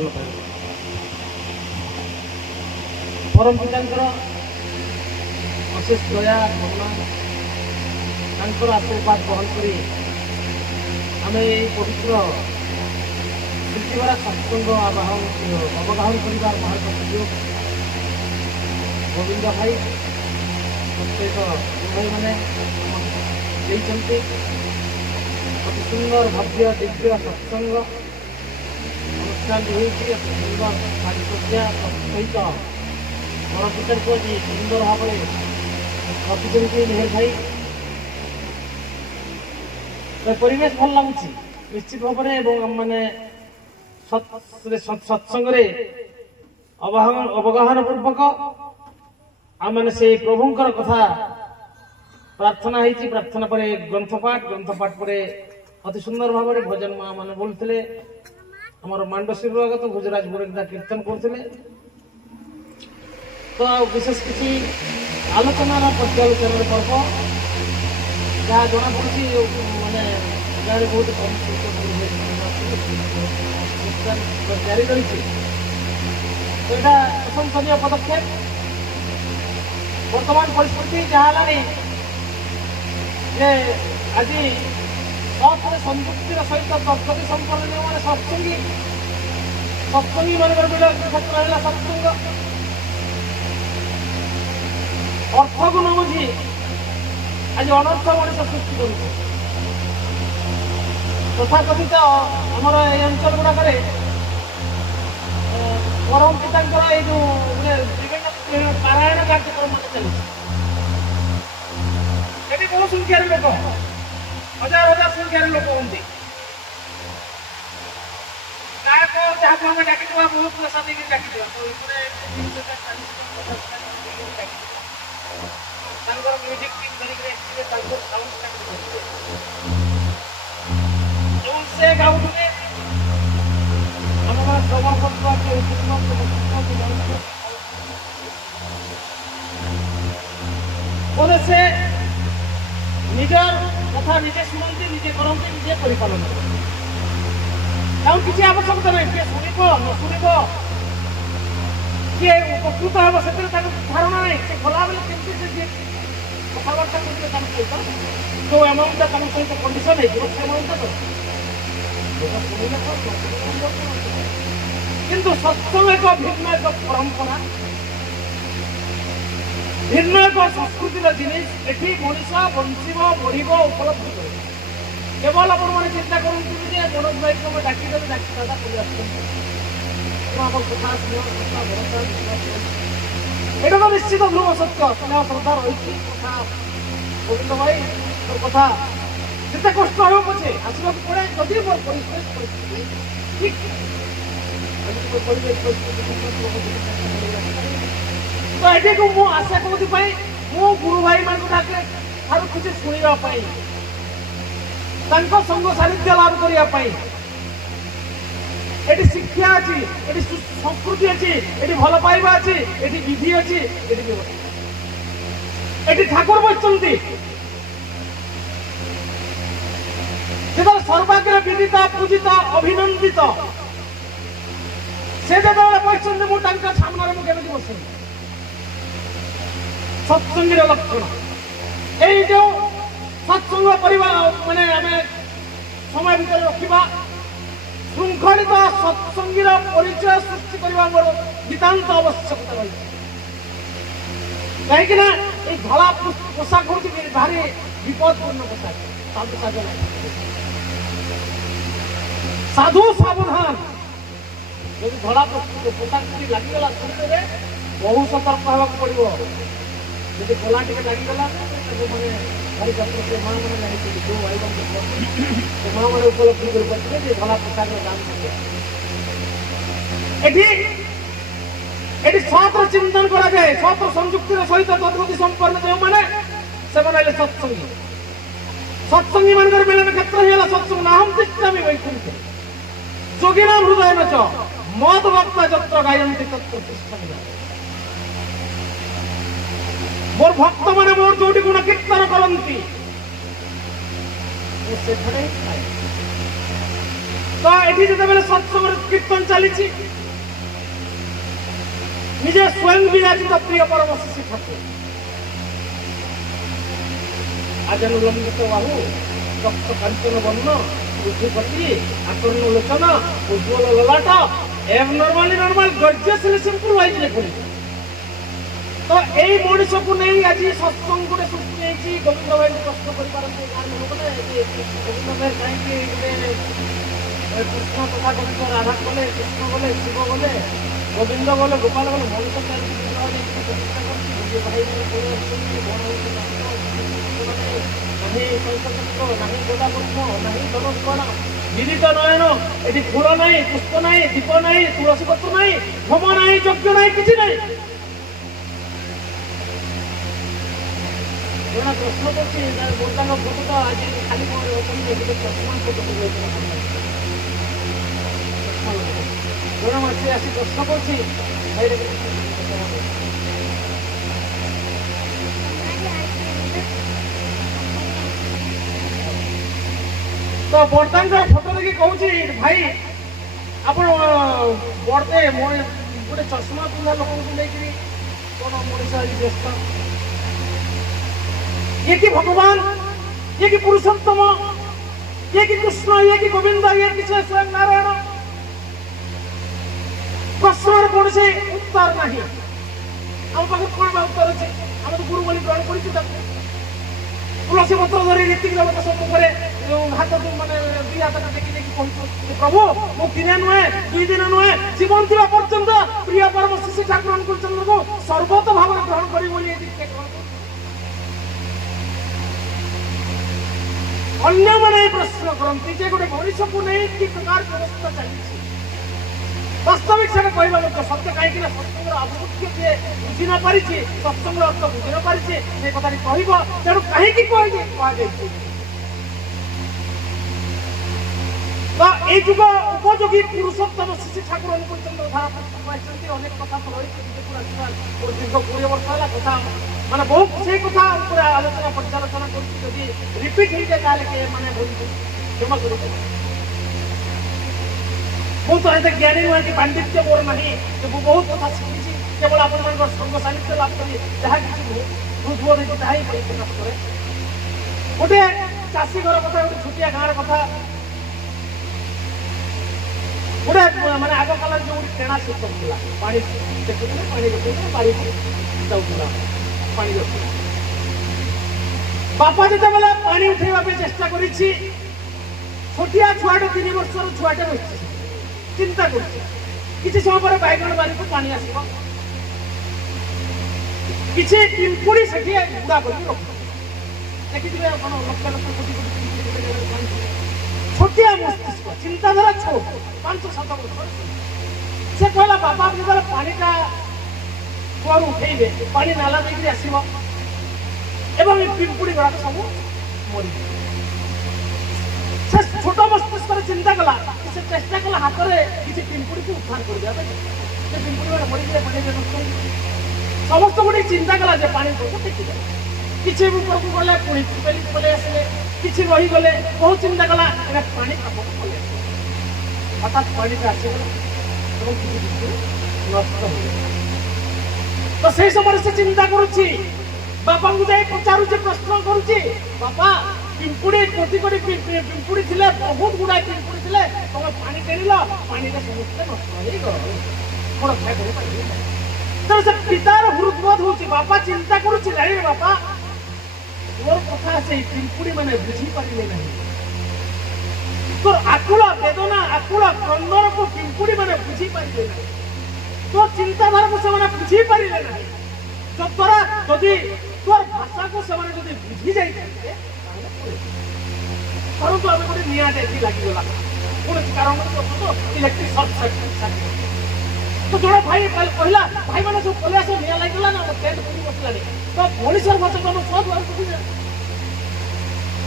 ଭଲ ପାଇବା। परम पिता अशेष दया करुणा आशीर्वाद ग्रहण करी आम पवित्र पृथ्वीरा सत्संग अवगाहन कर सुयोग गोविंद भाई प्रत्येक भाई मैंने अति सुंदर भव्य दिव्य सत्संग अनुष्ठान होती सुंदर साजसज्जा सहित बड़ पिता को सुंदर भाव रखिंट मेहर भाई परिवेश भल लगुच निश्चित भाव मैंने सत्संग अवगाहन पूर्वक आम मैंने से प्रभुंकर कथा प्रार्थना होती प्रार्थना पर ग्रंथपाठ पर अति सुंदर भाव भजन माँ मैंने बोलते आमर मांडश्री आगत गुजरात गुरेदा कीर्तन करते तो विशेष किसी आलोचनार पर्यालोचन पर्व जहाँ जना पड़ी मैंने गाँव बहुत कम जारी रही तो यहाँ प्रशंसनीय पदक्षेप वर्तमान परिस्थिति जहाँ है आज संयुक्तिर सहित तत्प्रति संपन्न जो मैंने सत्संगी मान क्षेत्र है सत्संग अर्थ को न बुझी आज अनर्थ मनीष सृष्टि कर तथाकथित आमर ये अंचल गुड़ाक परम पिता जो विभिन्न पारायण कार्यक्रम मान चलती बहु संख्यार लोक हजार हजार संख्यार लोक होती गायक जहाँ आम डाक बहुत पैसा देकर डाक म्यूजिक टीम धरिक से गाँवे श्रवण से निजर कथा निजे शुणती निजे करते निजे परिपालन किसी आवश्यकता नहीं किए शुणव न शुणव किए उपकृत हम से धारणा नहीं से गला बेले केमती कथबार्ता करते सहित जो अमाउंट सहित कंडीशन है किंतु सत्संग एक भिन्न एक परंपरा भिन्न एक संस्कृतिर जिनिस एठी मनीषा बंचव बढ़ उपलब्ध कर केवल आप चिंता करते मनोज भाई को डाकिदेवे डाकी दादा कर कथा এটা তো নিশ্চিত ধ্রুব সত্য স্নেহ শ্রদ্ধা রয়েছে কথা গোবিন্দ ভাই তোর কথা যেতে কষ্ট হবে পছে আসবাক পড়ে যদি মোর পরিবেশ পরিস্থিতি ঠিক পরিবেশ পরিস্থিতি তো এটিকে মু আশা করছি পাই মু গুরু ভাই ମାନଙ୍କୁ ডাকে আর কিছু শুনিবা পাই তাଙ୍କ সঙ্গ সান্নিধ্য লাভ করিবা পাই এটি শিক্ষা আছে এটি সংস্কৃতি আছে এটি ভাল পাইবা আছে এটি বিধি আছে এটি ঠাকুর বৈচন্তি যেতবে সর্বাগ্রে বিদিত পূজিত অভিনন্দিত সে যেতবে বৈচন্তি মু তাঙ্ক সামনে মু কেমতি বসে সৎসঙ্গীর লক্ষণ এই যে সৎসঙ্গ পরিবার মানে আমি সময় ভিতরে রাখিবা শৃঙ্খলিত সৎসঙ্গীর পরিচয় সৃষ্টি করা আমার নিতান্ত আবশ্যকতা রয়েছে কাହିଁକି ନା এই ଧଳା পোশাক হচ্ছে ভারি বিপদপূর্ণ পোশাক সাধু সাধু সাধু সাবধান যদি ধଳା পোশাক লাগিগলা ଶରୀରରେ ବହୁ ସତର୍କ ହେବାକୁ ପଡିବ ଯଦି ଗଲା ଟିକେ ଲାଗିଗଲା ମାନେ ଭାରି ଯତ୍ନ ସେ ମା ମାନେ ଜାଣିଛନ୍ତି ଯୋଉ ଭାଇ ସେ ମା ମାନେ ଉପଲବ୍ଧି କରିପାରିଥିଲେ ଯେ ଧଳା ପୋଷାକର ଦାମ ଏଠି ଏଠି ସତର ଚିନ୍ତନ କରାଯାଏ ସତର ସଂଯୁକ୍ତିର ସହିତ ତତ୍ପ୍ରତି ସମ୍ପନ୍ନ ଯେଉଁମାନେ ସେମାନେ ହେଲେ ସତ୍ସଙ୍ଗୀ ସତ୍ସଙ୍ଗୀ ମାନଙ୍କର ମିଳନ କ୍ଷେତ୍ର ହେଇଗଲା ସତ୍ସଙ୍ଗ ନାହଂ ତିଷ୍ଠାମି ବୈକୁଣ୍ଠେ ଯୋଗିନା ହୃଦୟ ନଚ ମଦ ଭକ୍ତ ଯତ୍ର ଗାୟନ୍ତି ତତ୍ର ତିଷ୍ଠାମି मोर भक्त मैंने मोर जो गुण कीर्तन करती तो ये जिते सत्संग कीर्तन चली निजे स्वयं विराजित प्रिय परम शिशि ठाकुर आजनुलंबित बाहु रक्त कांचन वर्ण बुद्धिपति आकर्ण लोचन उज्ज्वल ललाट abnormally normal gorgeously simple wise लिखुनी तो यही मनीष को नहीं आज सत्संग गोटे सृष्टि होती गोविंद भाई प्रश्न करते गोविंद भाई कहीं कृष्ण तथा गोविंद राधा गले कृष्ण गले शिव गले गोविंद गले गोपाल गले मनीष भाई विदित नयन ये फूल ना पुष्प ना दीप ना तुलसी पत्र ना होम ना यज्ञ ना कि ना जरा प्रश्न कर फोटो तो आज खाली चश्मा फोटो जरा मासी आसी प्रश्न कर तो बर्तमान फोटो देखिए कहूँ भाई आप बड़ते गोटे चश्मा पिंधा लोक लेकिन कौन मनीष आज व्यस्त ये कि भगवान ये कि पुरुषोत्तम ये कि कृष्ण ये कि गोविंद ये कि स्वयं नारायण प्रश्न कौन से उत्तर नहीं आम पाखे कौन उत्तर अच्छे आम तो गुरु बोली ग्रहण कर तुलसी पत्र धरी रीति देवता सम्मुखें हाथ मैंने दुई हाथ टेकी देखिए प्रभु मु दिने नुहे दुई दिन नुहे जीवन थी पर्यंत प्रिय परम शिशि ठाकुर अनुकूलचंद्र को सर्वत भाव ग्रहण कर अन्य मैंने प्रश्न करती गोटे मनीष को नहीं कि प्रकार व्यवस्था चली वास्तविक से कहवा सत्य कहीं सत्संग अभिमुख्य किए बुझी न पारी सत्संग अर्थ बुझी न पारी कथा कह तेणु कहीं तो ये जुग उपयोगी पुरुषोत्तम शिशि ठाकुर अनुकूलचंद्र अनेक कथा दीर्घ 20 वर्ष है कथा माने बहुत से कथा आलोचना पर्यालोचना कर रिपीट होते मैंने क्षमा कर बहुत तो ज्ञानी नुहे कि पांडित्य मोर नहीं बहुत कथा शिखी केवल आप संग साहित्य लाभ कर जहाँ किसी हृदबोध जहाँ ही प्रकाश करे गोटे चाषी घर कथा गोटे छुटिया गाँव कथा गोटे माने आग काल जो टेणा सिस्टम था पानी देखुले पानी देखुले बाड़ी जाऊला पानी देखुले बापा जिते पानी उठेवा चेष्टा करी छोटिया छुआटे 3 वर्षर छुआटे बच्ची चिंता कर किसी समय पर बैगण बारी को पानी आस किसी पिंपुड़ी से गुड़ा कर देखिए लक्ष लक्ष कोटी छोटिया मस्तिष्क चिंताधारा छोट 5-7 वर्ष से कहला बाबा जो पानीटा कुआर उठेबे पानी नाला देकर आसव एवं पिंपुड़ी गुड़ाक सब मरी से छोट मस्तिष्क चिंता कला से चेष्टा कला हाथ में किसी पिंपुड़ी को उद्धार कर दिया पिंपुड़ी मैंने मरी गए पानी नष्ट समस्त गोटे चिंता कला पानी टेकी किसी ऊपर को गले पुणी पलि आसिले किसी रहीगले बहुत चिंता कला पानी हठात पानी आसगला नष्ट हो तो से समय से चिंता करुच्ची बापा को जाए पचारुचे प्रश्न करुच्ची बापा पिंपुड़ी कोटी कोटी पिंपुड़ी थे बहुत गुड़ाए पिंपुड़ी थे तुम पानी टेल पानी समस्ते नष्ट हो रक्षा कर तेनाली से पितार हृदबोध हो बापा चिंता करुच्ची जाने बापा मोर कथा से पिंपुड़ी मैंने बुझी पारे ना तोर आकुल वेदना आकुल क्रंदन को पिंपुड़ी मैंने बुझी पारे ना तो चिंताधारा को से बुझी पारे ना तद्वारा जदि तोर भाषा को से बुझी जाए परंतु आम गोटे निआ लगिगला कौन कारण तो इलेक्ट्रिक सर्ट सर्किट तो जो भाई कहला भाई मैंने सब पलि आस निआ लगिगला ना टेंट बुझी बसला तो मनीष भाषा को सब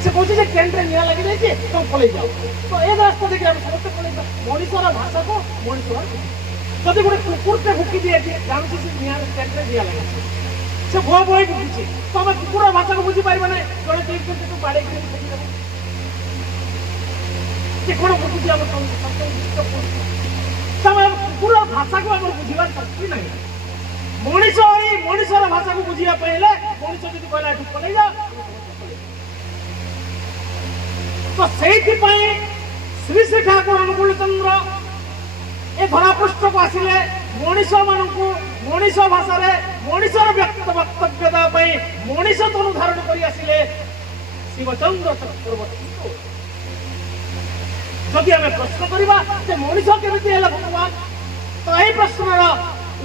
से कहते हैं टेंट में निआ लगी जाए तुम पलि जाओ तो ये रास्ता देखिए हम समस्त पलि मनीषर भाषा को मनीषर जब गोटे कुकुरटे भुकी दिए जानू से निआ टेंट में निआ लगे से भुआ भुआ भुकी तो आम कुकुर भाषा को बुझी पार ना जड़े जैसे बाड़े যে কোন বুঝি আমার କୁକୁର ଭାଷାକୁ ଆମର ବୁଝିବାର ଶକ୍ତି ନାହିଁ। ମଣିଷର ଭାଷାକୁ ବୁଝିବା ପାଇଁ ହେଲେ ମଣିଷ ଯଦି କହିଲା ଏଠୁ ପଳେଇ ଯା, ତ ସେଇଥିପାଇଁ ଶ୍ରୀ ଶ୍ରୀ ଠାକୁର ଅନୁକୂଳ ଚନ୍ଦ୍ର ଏ ଧରାପୃଷ୍ଠକୁ ଆସିଲେ ମଣିଷ ମାନଙ୍କୁ ମଣିଷ ଭାଷାରେ ମଣିଷର ବକ୍ତବ୍ୟ ଦେବା ପାଇଁ ମଣିଷ ତନୁ ଧାରଣ କରି ଆସିଲେ ଶିବଚନ୍ଦ୍ର ଚକ୍ରବର୍ତ୍ତୀ। ଯଦି ଆମେ ପ୍ରଶ୍ନ କରିବା ଯେ ମଣିଷ କେମିତି ହେଲା ଭଗବାନ, ତ ଏହି ପ୍ରଶ୍ନର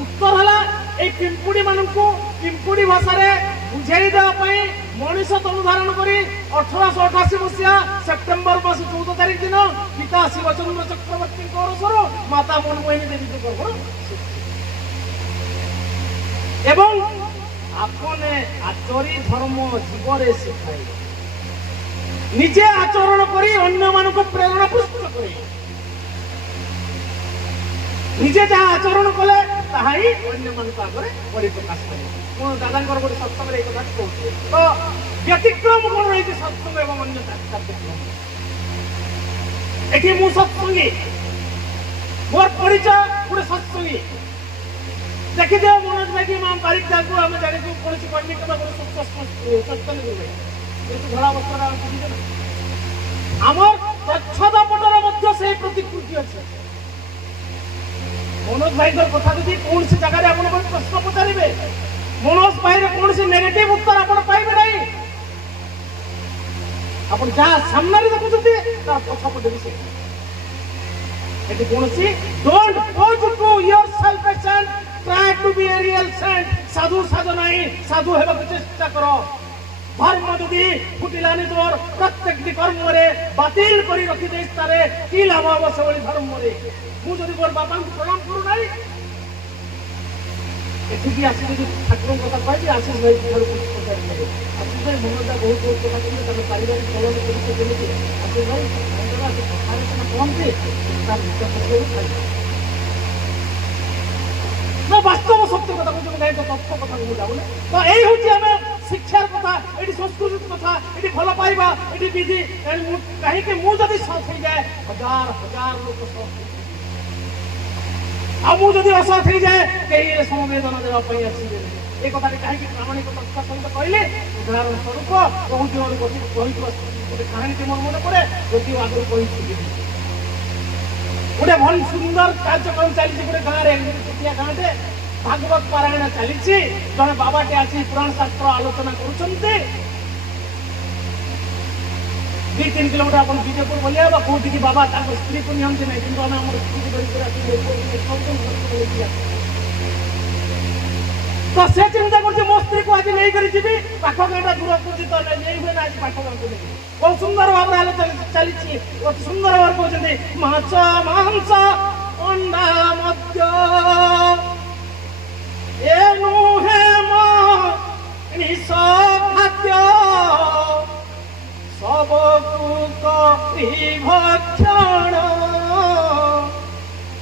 ଉତ୍ତର ହେଲା এই ପିମ୍ପୁଡ଼ି ମାନଙ୍କୁ ପିମ୍ପୁଡ଼ି ଭାଷାରେ ବୁଝେଇ ଦେବା ପାଇଁ ମଣିଷ ତନୁ ଧାରଣ କରି 1888 ମସିହା ସେପ୍ଟେମ୍ବର ମାସ 14 ତାରିଖ ଦିନ ପିତା ଶିବଚନ୍ଦ୍ର ଚକ୍ରବର୍ତ୍ତୀଙ୍କ ଅରସରୁ ମାତା ମନମୋହିନୀ ଦେବୀଙ୍କ ଗର୍ଭ ଏବଂ আপনে আচরি ধর্ম জীবরে শিখাই নিজে আচরণ করি অন্য মানুষ প্রেরণা পুষ্ট করে নিজে যা আচরণ কলে তাহাই অন্য মানুষ আগরে পরিপ্রকাশ করে। মো দাদাঙ্কর গোটে সৎসঙ্গে এই কথা কହୁଛି তো ব্যতিক্রম কোন রয়েছে সৎসঙ্গ এবং অন্য কার্যক্রম। এটি মু সৎসঙ্গী, মোর পরিচয় গোটে সৎসঙ্গী। देखिए मनोज भाई की मां तारीख जाको हम जाने को कौन सी पढ़ने के बाद सत्संग हुए ये तो धड़ा बस्तर हम बुझी ना हमर स्वच्छता पटर मध्य से प्रतिकृति আছে। मनोज भाई को কথা যদি কোন সে জায়গা রে আপন প্রশ্ন পচারিবে मनोज भाई रे কোন সে নেগেটিভ উত্তর আপন পাইবে নাই। আপন যা সামনে রে দেখুଛନ୍ତି তার পছা পটে বিছে এটি কোন সে don't pose to yourself a saint try to be a real saint साधु साधु नहीं साधु हेबाक चेष्टा करो। धर्म যদি ফুটিলানি তোর প্রত্যেকটি কর্মরে বাতিল করে রখি দেই তারে কি লাভ হবে সেবলি ধর্মরে মু যদি মোর বাপাଙ୍କୁ প্রণাম করু নাই এঠিকি আসি যদি ঠাকুরଙ୍କ কথা কইছি আশিস ভাই ঠাকুর কিছু কথা নেই আশিস ভাই মনটা বহুত বহুত কথা কইলে তার পারিবারিক চলন করিতে দেবে আশিস ভাই মনটা কথারে না কমতে তার ভিতর থেকে না বাস্তব সত্য কথা কইছো গাই তো তথ্য কথা কই যাও না। তো এই হচ্ছে আমি শিক্ষার কথা এটি সংস্কৃতির কথা এটি ভালো পাইবা এটি বিধি কাহিকে মু যদি সৎ হয়ে যায় হাজার হাজার লোক সৎ আমু যদি অসৎ হয়ে যায় কেহি সমবেদনা দেওয়া পাই আসিবে এই কথাটি কাহিকে প্রামাণিক তথ্য সহিত কইলে উদাহরণ স্বরূপ বহুত জন কথা কইতো গোটে কাহিনীটি মোর মনে পড়ে যদি আগে কইছি গোটে ভাল সুন্দর কার্যক্রম চালিছে গোটে গাঁরে ছুটিয়া গাঁটে ভাগবত পারায়ণ চালিছে জনে বাবাটি আসি পুরাণ শাস্ত্র আলোচনা করুଛନ୍ତି 2-3 কিলোমিটার আপন বিজেপুর বলিয়া বা কোটিকি বাবা তাଙ୍କ স্ত্রী কো নিয়ন্তে নাই কিন্তু আমি আমার স্ত্রী ধরি করে আসি তো সে চিন্তা করছে মো স্ত্রী কো আজ নেই করে যাবি পাখ গাঁটা দূর করছি তো নেই হুয়ে না আজ পাখ গাঁটা নেই বহু সুন্দর ভাবে আলোচনা চালিছে অতি সুন্দর ভাবে কହୁଛନ୍ତି মাছ মাংস অন্ডা মধ্য এ নুহে নিশ খাদ্য সবকু করি ভক্ষণ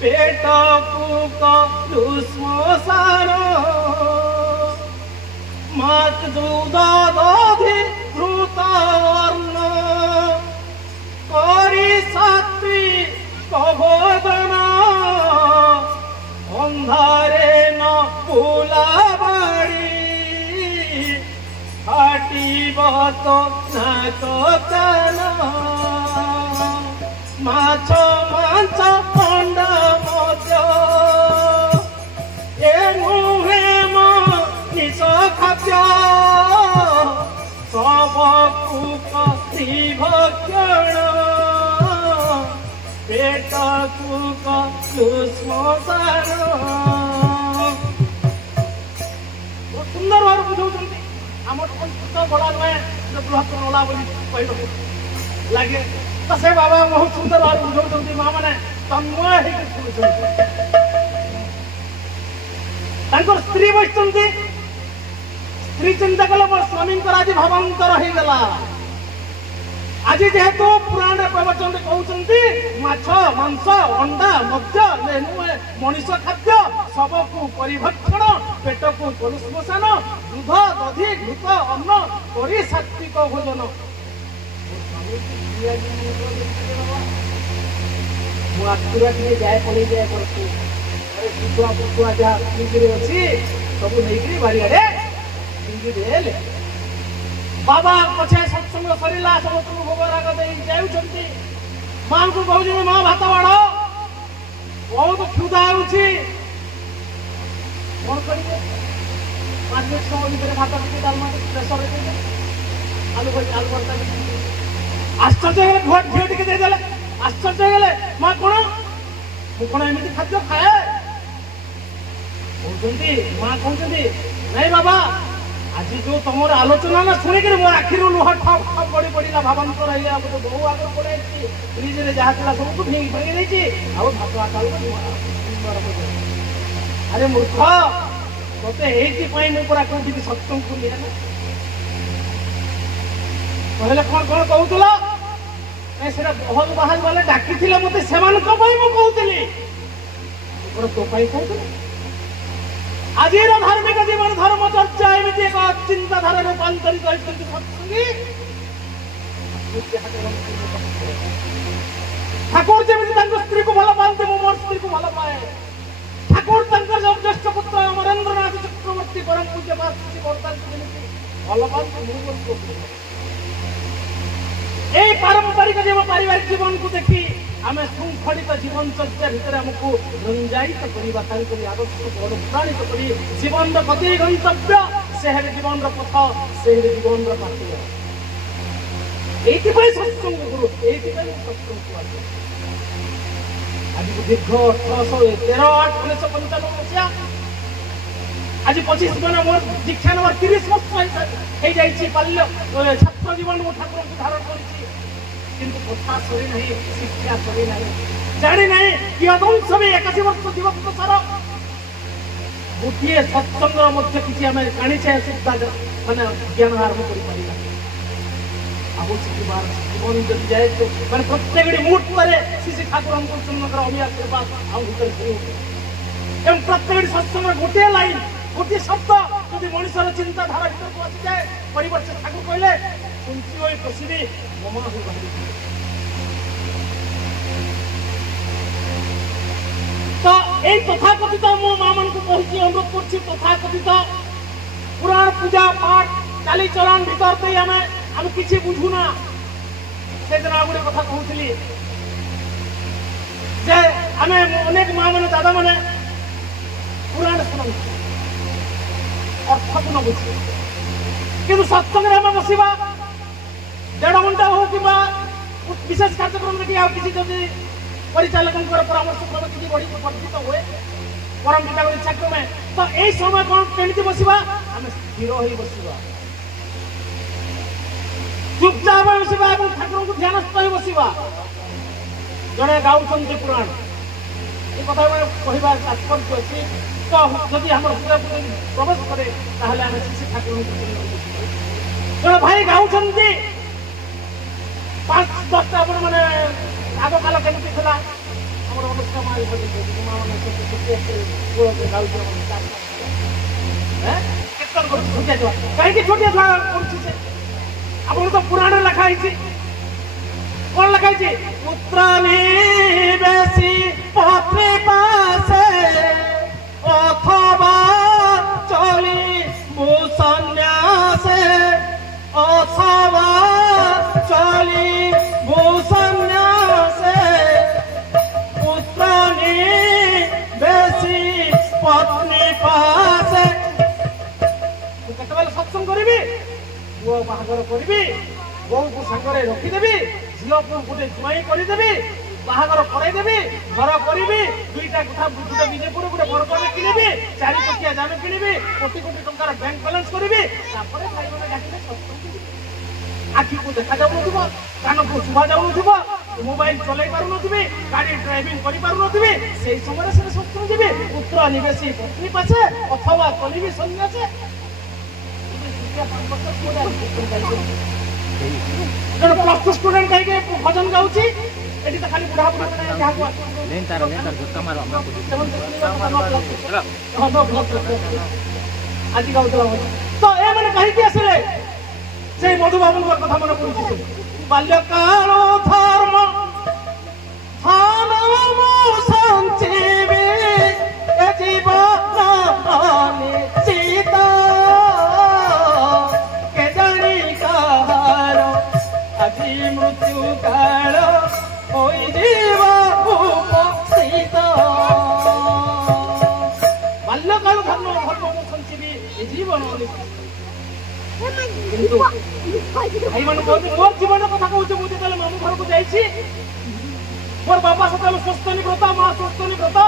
পেটকু কলু শ্মশান মাত দুধ দধি ঘৃত অন্ন করি সাত্রী কভোদন অন্ধারে ন ফুলা বাড়ি হাটিব তো নাক কান মাছ মাংস অন্ডা মধ্য এ নুহে নিশ খাদ্য সবকু করি ভক্ষণ পেটকু কলু শ্মশান। সুন্দর ভাবে বুঝাউଛନ୍ତି আমার সংস্কৃত বড় নয় বৃহৎ নলা বলি কহিବାକୁ লাগে তো সে বাবা ବହୁତ ସୁନ୍ଦର ଭାବେ ବୁଝାଉଛନ୍ତି ମା ମାନେ ତନ୍ମୟ ହେଇକି ଶୁଣୁଛନ୍ତି। ତାଙ୍କର ସ୍ତ୍ରୀ ବସିଛନ୍ତି ସ୍ତ୍ରୀ ଚିନ୍ତା କଲେ ମୋ ସ୍ୱାମୀଙ୍କର ଆଜି ଭାବାନ୍ତର ହେଇଗଲା। ଆଜି ଯେହେତୁ ପୁରାଣରେ ପ୍ରବଚନରେ କହୁଛନ୍ତି ମାଛ ମାଂସ ଅଣ୍ଡା ମଦ୍ୟ ନୁହେଁ ମଣିଷ ଖାଦ୍ୟ ଶବକୁ ପରିଭକ୍ଷଣ ପେଟକୁ କଲୁ ଶ୍ମଶାନ ଦୁଧ ଦଧି ଘୃତ ଅନ୍ନ କରି ସାତ୍ବିକ ଭୋଜନ। ମୁଁ ଆଖୁରା ଟିକେ ଯାଏ ପଳେଇ ଯାଏ କରଛୁ ଶୁଖୁଆ ଫୁକୁଆ ଯାହା ଫ୍ରିଜରେ ଅଛି ସବୁ ନେଇକିରି ବାରିଆଡେ ଫିଙ୍ଗି ଦେଲେ। ବାବା ପଛେ ସତ୍ସଙ୍ଗ ସରିଲା ସମସ୍ତଙ୍କୁ ଭୋଗ ରାଗ ଦେଇ ଯାଉଛନ୍ତି। ମାଙ୍କୁ କହୁଛନ୍ତି ମା ଭାତ ବାଢ, ବହୁତ କ୍ଷୁଧା ହେଉଛି। କଣ କରିବେ? 5 ମିନିଟ ସମୟ ଭିତରେ ଭାତ ଟିକେ ଡାଲମା ପ୍ରେସରରେ ଦେଇଦେଲେ, ଆଳୁ ଭର୍ତ୍ତା ଆଶ୍ଚର୍ଯ୍ୟ ହେଇଗଲେ, ଘିଅ ଟିକେ ଦେଇଦେଲେ, ଆଶ୍ଚର୍ଯ୍ୟ ହେଇଗଲେ। ମା କଣ ମୁଁ କଣ ଏମିତି ଖାଦ୍ୟ ଖାଏ? କହୁଛନ୍ତି ମା କହୁଛନ୍ତି ନାଇଁ ବାବା, ଆଜି ଯୋଉ ତମର ଆଲୋଚନା ନା ଶୁଣିକିରି ମୋ ଆଖିରୁ ଲୁହ ଠପ୍ ଠପ୍ ପଡି ପଡିଲା। ଭାବାନ୍ତର ହେଇଗଲା। ଗୋଟେ ବହୁ ଆଗରୁ ପଳେଇଛି, ଫ୍ରିଜରେ ଯାହା ଥିଲା ସବୁକୁ ଭାଙ୍ଗି ଦେଇଛି। ଆଉ ଭାତ ଆକାଳୁ ଆରେ ମୂର୍ଖ, ତତେ ଏଇଥିପାଇଁ ମୁଁ ପୁରା କୋଉଠିକି ସତ୍ସଙ୍ଗକୁ ନିଏ ନା। କହିଲେ କଣ କଣ କହୁଥିଲ? ନାଇଁ ସେଟା ବହଲ ବାହାଲ ଗଲେ ଡାକିଥିଲେ ମତେ, ସେମାନଙ୍କ ପାଇଁ ମୁଁ କହୁଥିଲି, ତୋ ପାଇଁ କହୁଥିଲି। ଆଜିର ଧାର୍ମିକ ଜୀବନ ଧର୍ମ ଚର୍ଚ୍ଚା ଏମିତି ଏକ ଚିନ୍ତାଧାରା ରୂପାନ୍ତରିତ ହୋଇଛନ୍ତି ସତ୍ସଙ୍ଗୀ। ଠାକୁର ଯେମିତି ତାଙ୍କ ସ୍ତ୍ରୀକୁ ଭଲ ପାଆନ୍ତି, ମୁଁ ମୋର ସ୍ତ୍ରୀକୁ ଭଲ ପାଏ। ଠାକୁର ତାଙ୍କର ଜ୍ୟେଷ୍ଠ ପୁତ୍ର ଅମରେନ୍ଦ୍ରନାଥ ଚକ୍ରବର୍ତ୍ତୀ ପରମ ପୂଜ୍ୟ ବାସୀ ବର୍ତ୍ତମାନ ଯେମିତି ଭଲ ପାଆନ୍ତି, ମୁଁ ମୋର ପୁଅକୁ। এই পারম্পরিক জীবন পারিবারিক জীবনକୁ ଦେଖି ଆମେ ଶୃଙ୍ଖଳିତ ଜୀବନ ଚର୍ଚ୍ଚା ଭିତରେ ଆମକୁ ରଞ୍ଜାୟିତ କରିବା, ତାଙ୍କରି ଆଦର୍ଶକୁ ଅନୁପ୍ରାଣିତ କରି ଜୀବନର ଗତି ଗନ୍ତବ୍ୟ, ସେ ହେଲେ ଜୀବନର ପଥ, ସେ ହେଲେ ଜୀବନର ପାଥେୟ। এইଥିପାଇଁ ସତ୍ସଙ୍ଗ ଗୁରୁ, এইଥିପାଇଁ ସତ୍ସଙ୍ଗକୁ ଆସେ। ଆଜିକୁ ଦୀର୍ଘ 1813-1995 ମସିହା, ଆଜି 25 ମାନେ ମୋର ଦୀକ୍ଷା ନେବାର 30 ବର୍ଷ ହେଇଯାଇଛି। ବାଲ୍ୟ ଛାତ୍ର ଜୀବନ ମୁଁ ଠାକୁରଙ୍କୁ ଧାରଣ କରିଛି, କିନ୍ତୁ କଥା ସରି ନାହିଁ, ଶିକ୍ଷା ସରି ନାହିଁ, ଜାଣି ନାହିଁ କିୟଦଂଶ ବି 81 ବର୍ଷ ଜୀବନ ସାର ଗୋଟିଏ ସତ୍ସଙ୍ଗର ମଧ୍ୟ କିଛି ଆମେ ଜାଣିଛେ ସୁଦ୍ଧା ମାନେ ଜ୍ଞାନ ଆରମ୍ଭ କରିପାରିବା। ଆଉ ଶିଖିବାର ଜୀବନ ଯଦି ଯାଏ ମାନେ ପ୍ରତ୍ୟେକଟି ମୁହୂର୍ତ୍ତରେ ଶ୍ରୀ ଠାକୁରଙ୍କ ଚନ୍ଦନଙ୍କର ଅଭିଆ କରିବା ଆଉ ଭିତରେ ଏବଂ ପ୍ରତ୍ୟେକଟି ସତ୍ସଙ୍ଗର ଗୋଟିଏ ଲାଇନ୍, ଗୋଟିଏ ଶବ୍ଦ ଯଦି ମଣିଷର ଚିନ୍ତାଧାରା ଭିତରକୁ ଆସିଯାଏ, ପରିବର୍ତ୍ତେ ଠାକୁର କହିଲେ ଶୁଞ୍ଚି ହୋଇ ପଶିବି ମମା ହୋଇ ବାହାରି। ତ এই তথাকথিত মো মা মানকু কহিছি, অনুরোধ করছি, তথাকথিত পুরাণ পূজা পাঠ চালিচলন ভিতর দেই আমি কিছু বুঝু না। সেদিন আর গোটে কথা কହୁଥିଲି যে আমি অনেক মা মানে দাদা মানে পুরাণ শুনନ୍ତି, অর্থକୁ ନ ବୁଝି, কিন্তু ସତ୍ସଙ୍ଗରେ ଆମେ ବସିବା 1.5 ଘଣ୍ଟା ହଉ କିମ୍ବା ବିଶେଷ କାର୍ଯ୍ୟକ୍ରମ ଦେଖି ଆଉ କିଛି ଯଦି ପରିଚାଳକଙ୍କର ପରାମର୍ଶ କ୍ରମେ କିଛି ବର୍ଦ୍ଧିତ ହୁଏ ପରମ ପିତାଙ୍କ ଇଚ୍ଛା କ୍ରମେ, ତ ଏଇ ସମୟ କଣ କେମିତି ବସିବା? ଆମେ ସ୍ଥିର ହୋଇ ବସିବା, ଚୁପଚାପ ବସିବା ଏବଂ ଠାକୁରଙ୍କୁ ଧ୍ୟାନସ୍ଥ ହୋଇ ବସିବା। ଜଣେ ଗାଉଛନ୍ତି ପୁରାଣ, ଏ କଥା କହିବା ତାତ୍ପର୍ଯ୍ୟ ଅଛି। ତ ଯଦି ଆମର ପୁରାପୁରି ପ୍ରବେଶ କରେ ତାହେଲେ ଆମେ ଶ୍ରୀ ଠାକୁରଙ୍କୁ ଜଣେ ଭାଇ ଗାଉଛନ୍ତି 5-10ଟା ଆପଣ ମାନେ ଆଗ କାଳ କେମିତି ଥିଲା ଆମର ଅନୁଷ୍ଠା ମା କୀର୍ତ୍ତନ କରୁଛି ଛୋଟିଆ ଛୁଆ, କାହିଁକି ଛୋଟିଆ ଛୁଆ କରୁଛି? ସେ ଆପଣଙ୍କୁ ତ ପୁରାଣରେ ଲେଖା ହେଇଛି, କଣ ଲେଖା ହେଇଛି? ପୁତ୍ର ନିବେଶୀ ପତ୍ନୀ ପାଶେ অথবা চলিবু সন্ন্যাসে, অথবা চলিবু সন্ন্যাসে, পুত্র নিবেশী পত্নী পাশে। কেতবেলে সৎসঙ্গ করিবি, পুଅ ବାହାଘର କରିବି, ବୋଉକୁ ସାଙ୍ଗରେ ରଖିଦେବି, ଝିଅକୁ ଗୋଟେ ଜୁଆଇଁ କରିଦେବି, ବାହାଘର କରେଇଦେବି, ଘର କରିବି, 2ଟା କଥା ବୁଝିତ ବିଜେପୁର ଗୋଟେ ବରକଟେ କିଣିବି, 4 ଚକିଆ ଯାନ କିଣିବି, କୋଟି କୋଟି ଟଙ୍କାର ବ୍ୟାଙ୍କ ବାଲାନ୍ସ କରିବି, ତାପରେ ଭାଇମାନେ ଡାକିଲେ ସତ୍ସଙ୍ଗ ଯିବି। ଆଖିକୁ ଦେଖାଯାଉନଥିବ, କାନକୁ ଶୁଭା ଯାଉନଥିବ, ମୋବାଇଲ ଚଲେଇ ପାରୁନଥିବି, ଗାଡି ଡ୍ରାଇଭିଂ କରିପାରୁନଥିବି, ସେଇ ସମୟରେ ସେ ସତ୍ସଙ୍ଗ ଯିବି। ପୁତ୍ର ନିବେଶୀ ପତ୍ନୀ ପାଶେ ଅଥବା ଚଳିବି ସନ୍ନ୍ୟାସେ। ଜଣେ ପ୍ଲସ୍ ଟୁ ଷ୍ଟୁଡେଣ୍ଟ କାହିଁକି ଭଜନ ଗାଉଛି? ଏଠି ତ ଖାଲି ବୁଢା ବୁଢା ଯାହାକୁ ଆଜି ଗାଉଥିଲା। ତ ଏମାନେ କାହିଁକି ଆସିଲେ? ସେଇ ମଧୁବାବୁଙ୍କ କଥା ମନେ ପଡୁଛି। ବାଲ୍ୟକାଳ ଧର୍ମ কিন্তু ভাই মানে কହୁଛି ମୋ ଜୀବନ କଥା କହୁଛି ମୁଁ ଯେତେବେଳେ ମାମୁଁ ଘରକୁ ଯାଇଛି ମୋର ବାପା ସେତେବେଳେ ସ୍ୱସ୍ତନୀ ବ୍ରତ ମା ସ୍ୱସ୍ତନୀ ବ୍ରତ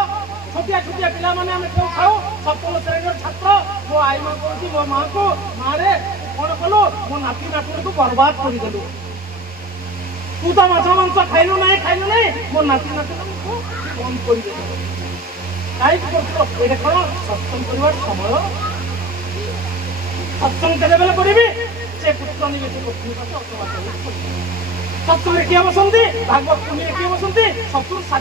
ଛୋଟିଆ ଛୋଟିଆ ପିଲାମାନେ ଆମେ କେଉଁ ଖାଉ ସପ୍ତମ ଶ୍ରେଣୀର ଛାତ୍ର ମୋ ଆଈ ମା କହୁଛି ମୋ ମାଆକୁ ମାରେ କଣ କଲୁ ମୋ ନାତି ନାତୁଣୀକୁ ବର୍ବାଦ କରିଦେଲୁ ତୁ ତ ମାଛ ମାଂସ ଖାଇଲୁ ନାହିଁ ମୋ ନାତି ନାତୁଣୀକୁ ବନ୍ଦ କରିଦେଲୁ କାହିଁକି କରୁଥିଲ ଏଇଟା କଣ ସତ୍ସଙ୍ଗ କରିବାର ସମୟ ସତ୍ସଙ୍ଗ କେତେବେଳେ କରିବି ସେ ପୁତ୍ର ନିବେଶ ପତ୍ନୀ ସତ୍ସଙ୍ଗରେ କିଏ ବସନ୍ତି ଭାଗବତ ପୁଣ୍ୟରେ କିଏ ବସନ୍ତି 70-60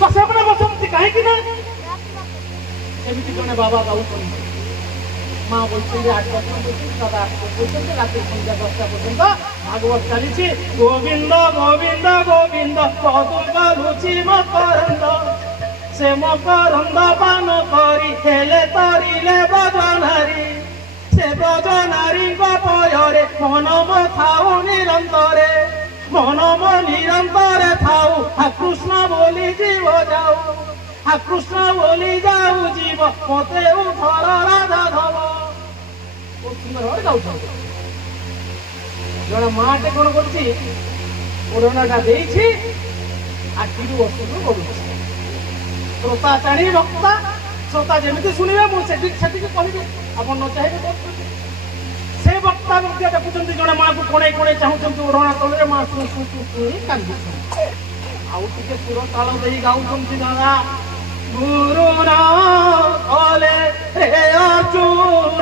ତ ସେମାନେ ବସନ୍ତି କାହିଁକି ନା ସେମିତି ଜଣେ ବାବା ଗାଉଛନ୍ତି ମା ବଲଛନ୍ତି 8 ବର୍ଷ ବଲଛନ୍ତି ଦାଦା 8 ବର୍ଷ ବଲଛନ୍ତି ରାତି ସନ୍ଧ୍ୟା 10ଟା ପର୍ଯ୍ୟନ୍ତ ଭାଗବତ ଚାଲିଛି ଗୋବିନ୍ଦ ଗୋବିନ୍ଦ ଗୋବିନ୍ଦ ପଦୁ ଗଲୁଛି ମକରନ୍ଦ ସେ ମକରନ୍ଦ ପାନ କରି ହେଲେ ତରିଲେ ବ୍ରଜନାରୀ ସେ ବ୍ରଜନାରୀଙ୍କ ପୟରେ ମନମ ଥାଉ ନିରନ୍ତରେ ମନମ ନିରନ୍ତରେ ଥାଉ କୃଷ୍ଣ ବୋଲି ଜୀବ ଯାଉ କୃଷ୍ଣ ବୋଲି ଯାଉ ଜୀବ ମତେ ଉଥର ରାଧା ଧବ ବହୁତ ସୁନ୍ଦର ଭାବରେ ଗାଉଛନ୍ତି ଜଣେ ମାଟେ କଣ କରୁଛି ଓଢ଼ଣାଟା ଦେଇଛି ଆଖିରୁ ଅସୁର କରୁଛି ଶ୍ରୋତା ଚାଣି ବକ୍ତା ଶ୍ରୋତା ଯେମିତି ଶୁଣିବେ ମୁଁ ସେତିକି କହିବି ଆପଣ ନ ଚାହିଁବେ ସେ ବକ୍ତା ମଧ୍ୟ ଦେଖୁଛନ୍ତି ଜଣେ ମାକୁ କୋଣେଇ କୋଣେଇ ଚାହୁଁଛନ୍ତି ଓଢ଼ଣା ତଳରେ ମା ଶୁଣି କାନ୍ଦୁଛନ୍ତି ଆଉ ଟିକେ ସୁର ତାଳ ଦେଇ ଗାଉଛନ୍ତି ଦାଦା ଗୁରୁ ନା କଲେ ରେ ଅର୍ଜୁନ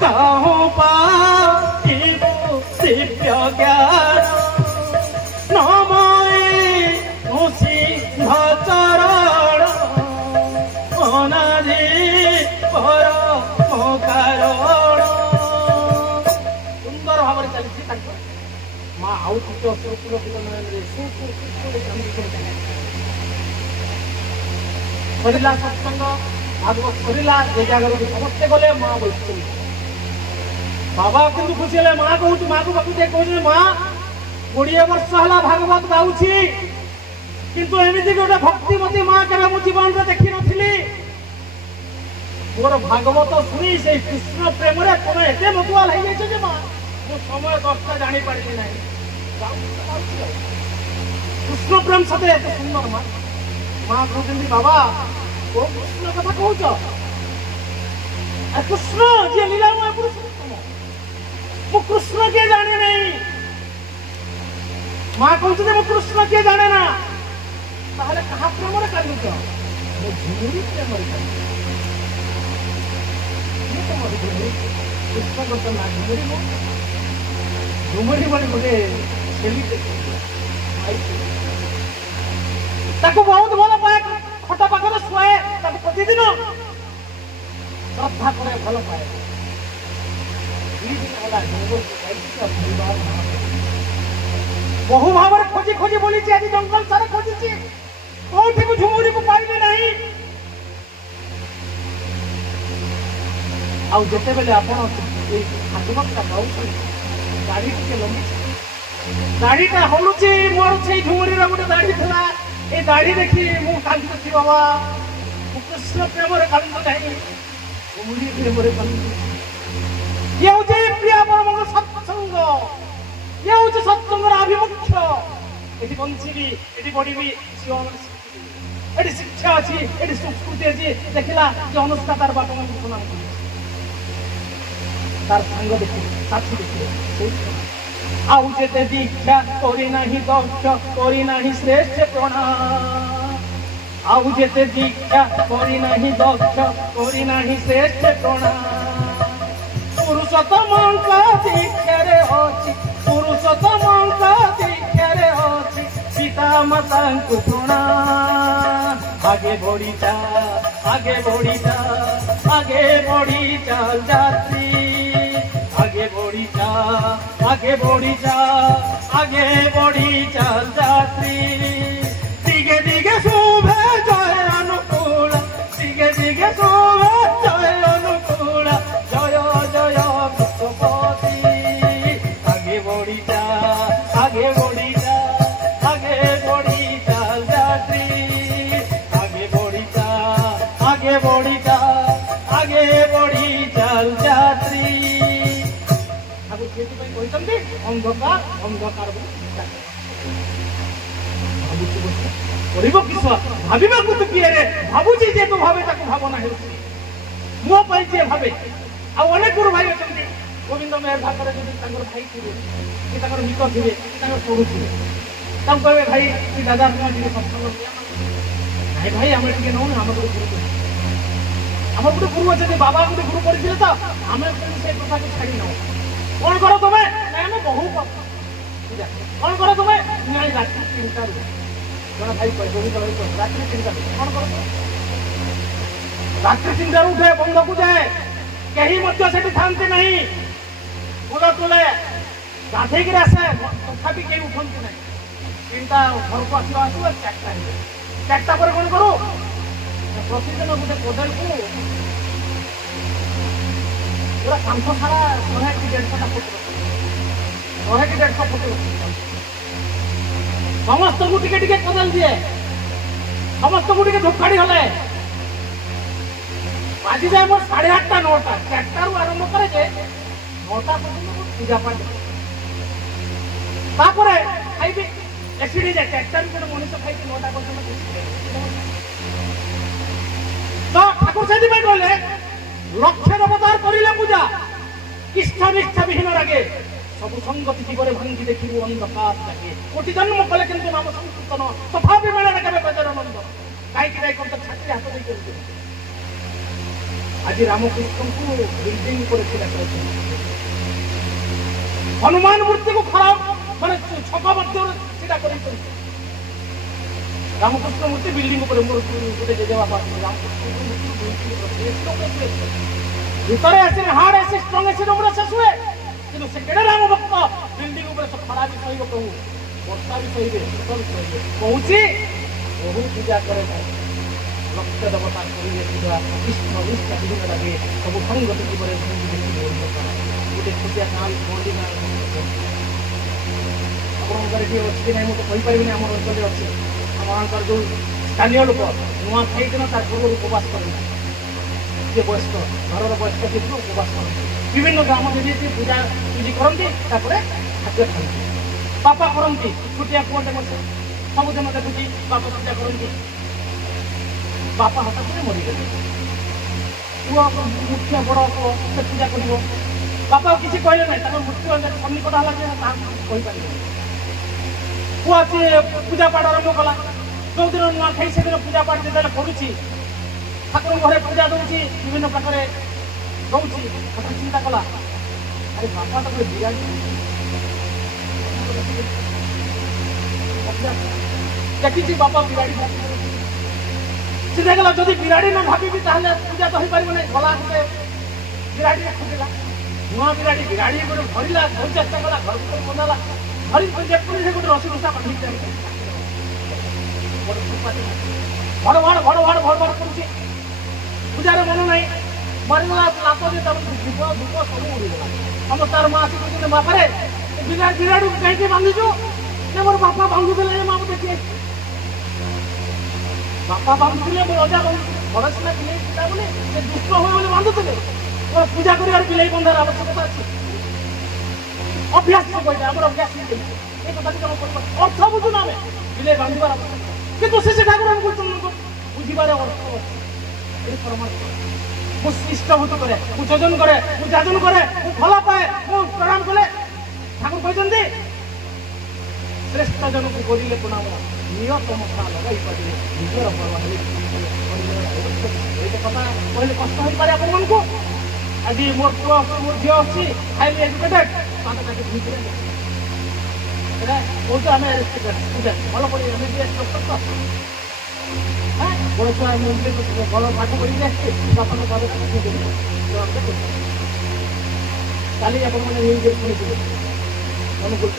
କାହୁ ପାଇବୁ ଦିବ୍ୟ ଜ୍ଞାନ ନମଇ ନୃସିଂହ ଚରଣ ଅନାଦି ପରମ କାରଣ ସୁନ୍ଦର ଭାବରେ ଚାଲିଛି ତାଙ୍କ ମା ଆଉ ଟିକେ ଅସୁର ସରିଲା ସତ୍ସଙ୍ଗ ଭାଗବତ ସରିଲା ଯେ ଜାଗାରୁ ସମସ୍ତେ ଗଲେ ମା ବସିଛନ୍ତି ବାବା କିନ୍ତୁ ଖୁସି ହେଲେ ମା କହୁଛି ମାକୁ ପାଖକୁ ଯାଇ କହୁଛନ୍ତି ମା 20 ବର୍ଷ ହେଲା ଭାଗବତ ଗାଉଛି କିନ୍ତୁ ଏମିତି ଗୋଟେ ଭକ୍ତିମତୀ ମା କେବେ ମୁଁ ଜୀବନରେ ଦେଖିନଥିଲି ମୋର ଭାଗବତ ଶୁଣି ସେଇ କୃଷ୍ଣ ପ୍ରେମରେ ତମେ ଏତେ ମତୁଆଲ ହେଇଯାଇଛ ଯେ ମା ମୁଁ ସମୟ 10ଟା ଜାଣିପାରିଲି ନାହିଁ କୃଷ୍ଣ ପ୍ରେମ ସତେ ଏତେ ସୁନ୍ଦର ମା କହୁଛନ୍ତି ବାବା କୋଉ କୃଷ୍ଣ କଥା କହୁଛ କୃଷ୍ଣ ଯିଏ ଲୀଳାମୟ ପୁରୁଷୋତ୍ତମ ମୁଁ କୃଷ୍ଣ କିଏ ଜାଣେ ନାହିଁ ମା କହୁଛନ୍ତି ମୁଁ କୃଷ୍ଣ କିଏ ଜାଣେ ନା ତାହେଲେ କାହା ପ୍ରେମରେ କାନ୍ଦୁଛ ମୁଁ ଝୁମୁରି ପ୍ରେମରେ କାନ୍ଦୁଛି କୃଷ୍ଣ କଥା ନା ଝୁମୁରି ବୋଲି ଗୋଟେ ଛେଳିଟେ ତାକୁ ବହୁତ ଭଲ ପାଏ ଖଟ ପାଖରେ ଶୁଆଏ ତାକୁ ପ୍ରତିଦିନ ଶ୍ରଦ୍ଧା କରେ ଭଲ ପାଏ ବହୁ ଭାବରେ ଖୋଜି ଖୋଜି ବୋଲିଛି ଆଜି ଜଙ୍ଗଲ ସାରା ଖୋଜିଛି କୋଉଠିକୁ ଝୁମୁରିକୁ ପାଇଲି ନାହିଁ ଆଉ ଯେତେବେଳେ ଆପଣ ଏଇ ଭାଗବତଟା ଗାଉଛନ୍ତି ଦାଢ଼ି ଟିକେ ଲମ୍ବିଛି ଦାଢ଼ିଟା ହଲୁଛି ମୋର ସେଇ ଝୁମୁରିର ଗୋଟେ ଦାଢ଼ି ଥିଲା এই দাড়ি দেখি ମୁଁ କାନ୍ଦୁଛି ବାବା ମୁଁ କୃଷ୍ଣ ପ୍ରେମରେ କାନ୍ଦୁ ନାହିଁ ଝୁମୁରି ପ୍ରେମରେ କାନ୍ଦୁଛି ଇଏ ହଉଛି ପ୍ରିୟ ପରମଙ୍କ ସତ୍ସଙ୍ଗ ଇଏ ହଉଛି ସତ୍ସଙ୍ଗର ଆଭିମୁଖ୍ୟ ଏଠି ବଞ୍ଚିବି ଏଠି ବଢିବି ଏଠି ଶିକ୍ଷା ଅଛି ଏଠି ସଂସ୍କୃତି ଅଛି ଦେଖିଲା ଯେ ଅନୁଷ୍ଠା ତାର ବାପା ମାଙ୍କୁ ପ୍ରଣାମ କରେ ତାର ସାଙ୍ଗ ଦେଖିବେ ସାଥୀ ଦେଖିବେ ସେଇଠି ଆଉ ଯେତେ ଦୀକ୍ଷା କରି ନାହିଁ ଦକ୍ଷ କରି ନାହିଁ ଶ୍ରେଷ୍ଠ ପ୍ରଣାମ ଆଉ ଯେତେ ଦୀକ୍ଷା କରି ନାହିଁ ଦକ୍ଷ କରି ନାହିଁ ଶ୍ରେଷ୍ଠ ପ୍ରଣାମ ପୁରୁଷୋତ୍ତମଙ୍କ ଦୀକ୍ଷାରେ ଅଛି ପୁରୁଷୋତ୍ତମଙ୍କ ଦୀକ୍ଷାରେ ଅଛି ପିତା ମାତାଙ୍କୁ ପ୍ରଣାମ ଆଗେ ବଢି ଚାଲ ଯାତ୍ରୀ आगे बढ़ी चाल जात्री दिगे दिगे शोभे जय अनुकूल दिगे दिगे शोभे जय अनुकूल जय जय विश्वपति आगे बढ़ी चाल जात्री आगे बढ़ी चाल ଅନ୍ଧକାର କରିବ କିସ ଭାବିବାକୁ ତୁ କିଏ ଭାବୁଛି ଯେ ତୁ ଭାବେ ତାକୁ ଭାବନା ହେଉଛି ମୋ ପାଇଁ ଯିଏ ଭାବେ ଆଉ ଅନେକ ଗୁରୁ ଭାଇ ଅଛନ୍ତି ଗୋବିନ୍ଦ ମେହର ଭାଗରେ ଯଦି ତାଙ୍କର ଭାଇ ଥିବେ କି ତାଙ୍କର ନିକ ଥିବେ କି ତାଙ୍କର ପଢୁଥିବେ ତାଙ୍କୁ କହିବେ ଭାଇ କି ଦାଦା ତୁମେ ଟିକେ ସତ୍ସଙ୍ଗ ନାଇଁ ଭାଇ ଆମେ ଟିକେ ନଉନୁ ଆମ ଗୋଟେ ଗୁରୁ ଆମର ଗୋଟେ ଗୁରୁ ଅଛନ୍ତି ବାବା ଗୋଟେ ଗୁରୁ କରିଥିଲେ ତ ଆମେ ସେ କଥାକୁ ଛାଡି ନଉ କଣ କର ତମେ ନାଇଁ ଆମେ ବହୁ କଣ କର ତମେ ନାଇଁ ରାତି 3ଟାରୁ ଜଣେ ଭାଇ କହେ ବହୁତ ରାତ୍ରି 3ଟାରୁ କଣ କର ରାତ୍ରି 3ଟାରୁ ଉଠେ ବନ୍ଧକୁ ଯାଏ କେହି ମଧ୍ୟ ସେଠି ଥାନ୍ତି ନାହିଁ ମୁଣ୍ଡ ତୁଲେ ଗାଧେଇକିରି ଆସେ ତଥାପି କେହି ଉଠନ୍ତି ନାହିଁ 3ଟା ଘରକୁ ଆସିବା 4ଟା ହେଇଯାଏ 4ଟା ପରେ କଣ କରୁ ପ୍ରତିଦିନ ଗୋଟେ କଦଳୀକୁ ପୁରା କାନ୍ଥ ସାରା 100 କି 150ଟା ଫୁଟ 100 କି 150 ଫୁଟ ସମସ୍ତଙ୍କୁ ଟିକେ ଟିକେ କଦଳୀ ଦିଏ ସମସ୍ତଙ୍କୁ ଟିକେ ଧୂପକାଠି ହଲେ ବାଜି ଯାଏ ମୋର 8:30 9ଟା 4ଟାରୁ ଆରମ୍ଭ କରେ ଯେ 9ଟା ପର୍ଯ୍ୟନ୍ତ ପୂଜା ପାଠ ତାପରେ ଖାଇବି ଏସିଡ୍ ହେଇଯାଏ 4ଟାରୁ ଗୋଟେ ମଣିଷ ଖାଇକି 9ଟା ପର୍ଯ୍ୟନ୍ତ ତ ଠାକୁର ସେଥିପାଇଁ କହିଲେ ଲକ୍ଷ୍ୟ ଅବତାର କରିଲେ ପୂଜା ଇଚ୍ଛା ନିଷ୍ଠା ବିହୀନ ରାଗେ ସବୁ ସଙ୍ଗତି ଜୀବରେ ଭାଙ୍ଗି ଦେଖିବୁ ଅନ୍ଧକାର ଲାଗେ କୋଟି ଜନ୍ମ କଲେ କିନ୍ତୁ ନାମ ସଂକୀର୍ତ୍ତନ ତଥାପି ମିଳେନା କେବେ ବେଦରାନନ୍ଦ କାହିଁକି ନାଇଁ କଣ ଛାତିରେ ହାତ ଦେଇ କରୁଛୁ ଆଜି ରାମକୃଷ୍ଣଙ୍କୁ ବିଲ୍ଡିଂ ଉପରେ ଥିଲା ହନୁମାନ ମୂର୍ତ୍ତିକୁ ଖରାପ ମାନେ ଛକ ମଧ୍ୟରେ ଛିଡ଼ା କରିଛନ୍ତି ରାମକୃଷ୍ଣ ମୂର୍ତ୍ତି ବିଲ୍ଡିଂ ଉପରେ ମୋର ଗୋଟେ ଜେଜେବାପା ଭିତରେ ଆସିଲେ ହାର୍ଡ ଏସି ଷ୍ଟ୍ରଙ୍ଗ ଏସି ରୁମ୍ରେ ଶେଷ ହୁଏ କିନ୍ତୁ ସେ କେଡ଼େ ରାମ ଭକ୍ତ ବିଲ୍ଡିଂ ଉପରେ ଖରା ବି ସହିବ ପ୍ରଭୁ ବର୍ଷା ବି ସହିବେ ଶୀତ ବି ସହିବେ କହୁଛି ବହୁ ପୂଜା କରେ ଲକ୍ଷ୍ୟ ଦେବତା କରିଲେ ପୂଜା କୃଷ୍ଣ ନିଷ୍ଠା ବିଭିନ୍ନ ଲାଗେ ସବୁ ସଙ୍ଗତି ଜୀବରେ ଗୋଟେ ଛୋଟିଆ ଗାଁ ବଣ୍ଡି ଗାଁ ଆପଣଙ୍କର ଏଠି ଅଛି କି ନାହିଁ ମୁଁ ତ କହିପାରିବିନି ଆମର ଅଞ୍ଚଳରେ ଅଛି ଆମମାନଙ୍କର ଯେଉଁ ସ୍ଥାନୀୟ ଲୋକ ନୂଆ ଖାଇଦିନ ତା ପୂର୍ବରୁ ଉପବାସ କରନ୍ତି ଯିଏ ବୟସ୍କ ଘରର ବୟସ୍କ ଥିବ ଉପବାସ କରନ୍ତି ବିଭିନ୍ନ ଗ୍ରାମ ଯଦି ପୂଜା ପୂଜି କରନ୍ତି ତାପରେ ଖାଦ୍ୟ ଖାଆନ୍ତି ବାପା କରନ୍ତି ଛୋଟିଆ ପୁଅଟେ ମଧ୍ୟ ସବୁଦିନ ଦେଖୁଛି ବାପା ପୂଜା କରନ୍ତି ବାପା ହଠାତ୍ ମରିଗଲେ ପୁଅ ମୁଖ୍ୟ ବଡ଼ ପୁଅ ସେ ପୂଜା କରିବ ବାପା କିଛି କହିଲେ ନାହିଁ ତାଙ୍କର ମୃତ୍ୟୁ ସନ୍ନିକଟ ହେଲା ଯେ ତାହାକୁ କହିପାରିବେ ପୁଅ ସିଏ ପୂଜା ପାଠ ଆରମ୍ଭ କଲା ଯେଉଁଦିନ ନୂଆ ଖାଇ ସେଦିନ ପୂଜା ପାଠ ଯେତେବେଳେ କରୁଛି ଠାକୁରଙ୍କ ଘରେ ପୂଜା ଦେଉଛି ବିଭିନ୍ନ ପ୍ରକାର ଦେଉଛି ହଠାତ୍ ଚିନ୍ତା କଲା ଆରେ ବାପା ତ ବିରାଟ ଦେଖିଛି ବାପା ବିରାଡ଼ି ଚିନ୍ତା କଲା ଯଦି ବିରାଡ଼ି ନ ଭାବିବି ତାହେଲେ ପୂଜା ତ ହେଇପାରିବ ନାହିଁ ଗଲା ଗୋଟେ ବିରାଡ଼ିରେ ଖୋଜିଲା ନୂଆ ବିରାଡ଼ି ବିରାଡ଼ି ଗୋଟେ ଧରିଲା ଧରି ଚେଷ୍ଟା କଲା ଘର ଭିତରେ ବନ୍ଧାଲା ଧରି ଯେପରି ସେ ଗୋଟେ ରସି ରୁଷା ବାନ୍ଧିକି ଭଡ଼ କରୁଛି ପୂଜାରେ ମନ ନାହିଁ ମରିଗଲା ଲାତ ଯେ ତାକୁ ଧୂପ ଧୂପ ସବୁ ଉଡ଼ିଗଲା ସମସ୍ତେ ତାର ମା ଆସି କହୁଛନ୍ତି ବାପାରେ ବିରାଡ଼ିକୁ କାହିଁକି ବାନ୍ଧିଛୁ ଯେ ମୋର ବାପା ବାନ୍ଧୁଥିଲେ ମା ମୁଁ ଦେଖି ବାପା ବାନ୍ଧୁଥିଲେ ମୋର ଅଜା ଘର ସିନା ବିଲେଇ ଥିଲା ବୋଲି ସେ ଦୁଷ୍ଟ ହୁଏ ବୋଲି ବାନ୍ଧୁଥିଲେ ମୋର ପୂଜା କରିବାର ବିଲେଇ ବନ୍ଧାର ଆବଶ୍ୟକତା ଅଛି ଅଭ୍ୟାସ କହିଲେ ଆମର ଅଭ୍ୟାସ ହେଇଯାଇଛି এই কথাটি কেমন অর্থ বুঝুন আমি বিলে বাঁধিবার আবশ্যক কিন্তু শ্রী ঠাকুর বুঝিবার অর্থ আছে এই পরমার্থ ମୁଁ ଇଷ୍ଟଭୂତ କରେ ମୁଁ ଯୋଜନ କରେ ମୁଁ ଯାଜନ କରେ ମୁଁ ଭଲ ପାଏ ମୁଁ ପ୍ରଣାମ କଲେ ଠାକୁର କହିଛନ୍ତି ଶ୍ରେଷ୍ଠ ଜଣକୁ କରିଲେ ପ୍ରଣାମ ନିୟତ ମଥା ଲଗାଇ ପାରିବେ ନିଜର ଏଇଟା କଥା କହିଲେ କଷ୍ଟ ହେଇପାରେ ଆପଣମାନଙ୍କୁ ଆଜି ମୋର ପୁଅ ମୋର ଝିଅ ଅଛି ହାଇଲି ଏଜୁକେଟେଡ ତାଙ୍କ ତାকে ଭିତରେ ଏଇଟା କହୁଛୁ ଆମେ ଭଲ କରି ଏମବିବିଏସ୍ ଡକ୍ଟର ତ ବଡ଼ ଛୁଆ ଭଲ ପାଠ ପଢ଼ିକି ଆସିଛି ବାପାଙ୍କ ଘରେ କାଲି ଆପଣମାନେ ନ୍ୟୁଜ୍ରେ ଶୁଣିଥିବେ ଅନୁଗୁଳ